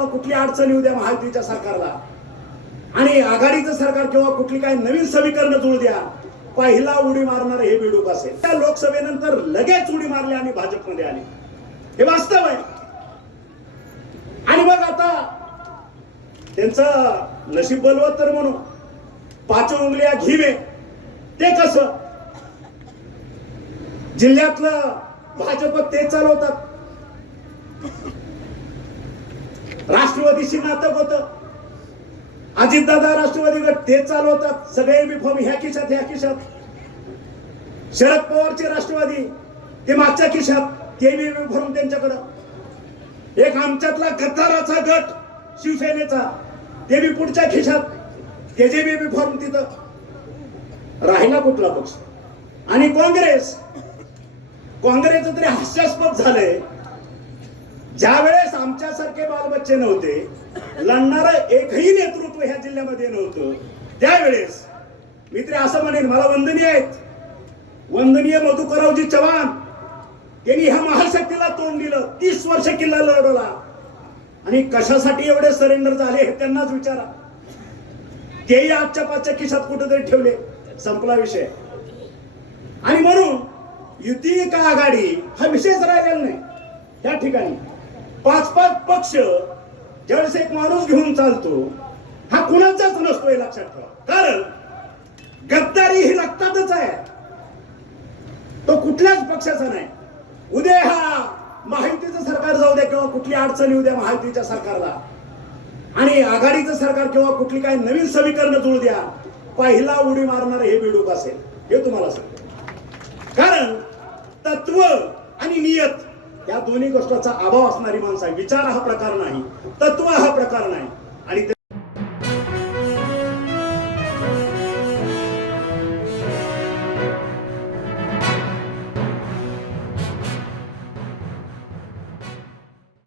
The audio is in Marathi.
किंवा कुठली अडचण येऊ द्या महायुतीच्या सरकारला. आणि आघाडीचं सरकार किंवा कुठली काही नवीन समीकरण जुळू द्या पहिला उडी मारणार हे बिडूक असेल. त्या लोकसभेनंतर लगेच उडी मारली आणि भाजपमध्ये आली. हे वास्तव आहे. आणि मग आता त्यांचं नशीब बलवत तर म्हणू पाच उंगल्या घिवे ते कस? जिल्ह्यातलं भाजप ते चालवतात राष्ट्रवादीशी नातं होत. अजितदादा राष्ट्रवादी गट तेच चालवतात सगळे बी ह्या खिशात ह्या खिशात. शरद पवारचे राष्ट्रवादी ते मागच्या खिशात. ते बी त्यांच्याकडं. एक आमच्यातला गद्दाराचा गट शिवसेनेचा ते बी पुढच्या खिशात. त्याचे बी फॉर्म तिथं. राहिला कुठला पक्ष? आणि काँग्रेस. काँग्रेसचं तरी हास्यास्पद झालंय. ज्या वेळेस आमच्यासारखे बालबच्चे नव्हते लढणार एकही नेतृत्व ह्या जिल्ह्यामध्ये नव्हतं. त्यावेळेस मी तरी असं म्हणेन मला वंदनीय आहेत. वंदनीय मधुकररावजी चव्हाण यांनी ह्या महाशक्तीला तोंड दिलं तीस वर्ष किल्ला लढवला. आणि कशासाठी एवढे सरेंडर झाले हे त्यांनाच विचारा. तेही आजच्या पाचच्या खिशात कुठेतरी ठेवले. संपला विषय. आणि म्हणून युती का आघाडी हा विषयच राहिलेला नाही. त्या ठिकाणी पाच पाच पक्ष ज्यावेळेस एक माणूस घेऊन चालतो हा कुणाचाच नसतो हे लक्षात ठेवा. कारण गद्दारी ही रक्तातच आहे. तो कुठल्याच पक्षाचा नाही. उद्या हा महायुतीचं सरकार जाऊ द्या किंवा कुठली अडचण येऊ द्या महायुतीच्या सरकारला. आणि आघाडीचं सरकार किंवा कुठली काही नवीन समीकरण जुळू द्या पहिला उडी मारणार हे बिडूक असेल. हे तुम्हाला सांगतो. कारण तत्व आणि नियत या दोन्ही गोष्टीचा अभाव असणारी माणसं आहे. विचार हा प्रकार नाही. तत्व हा प्रकार नाही. आणि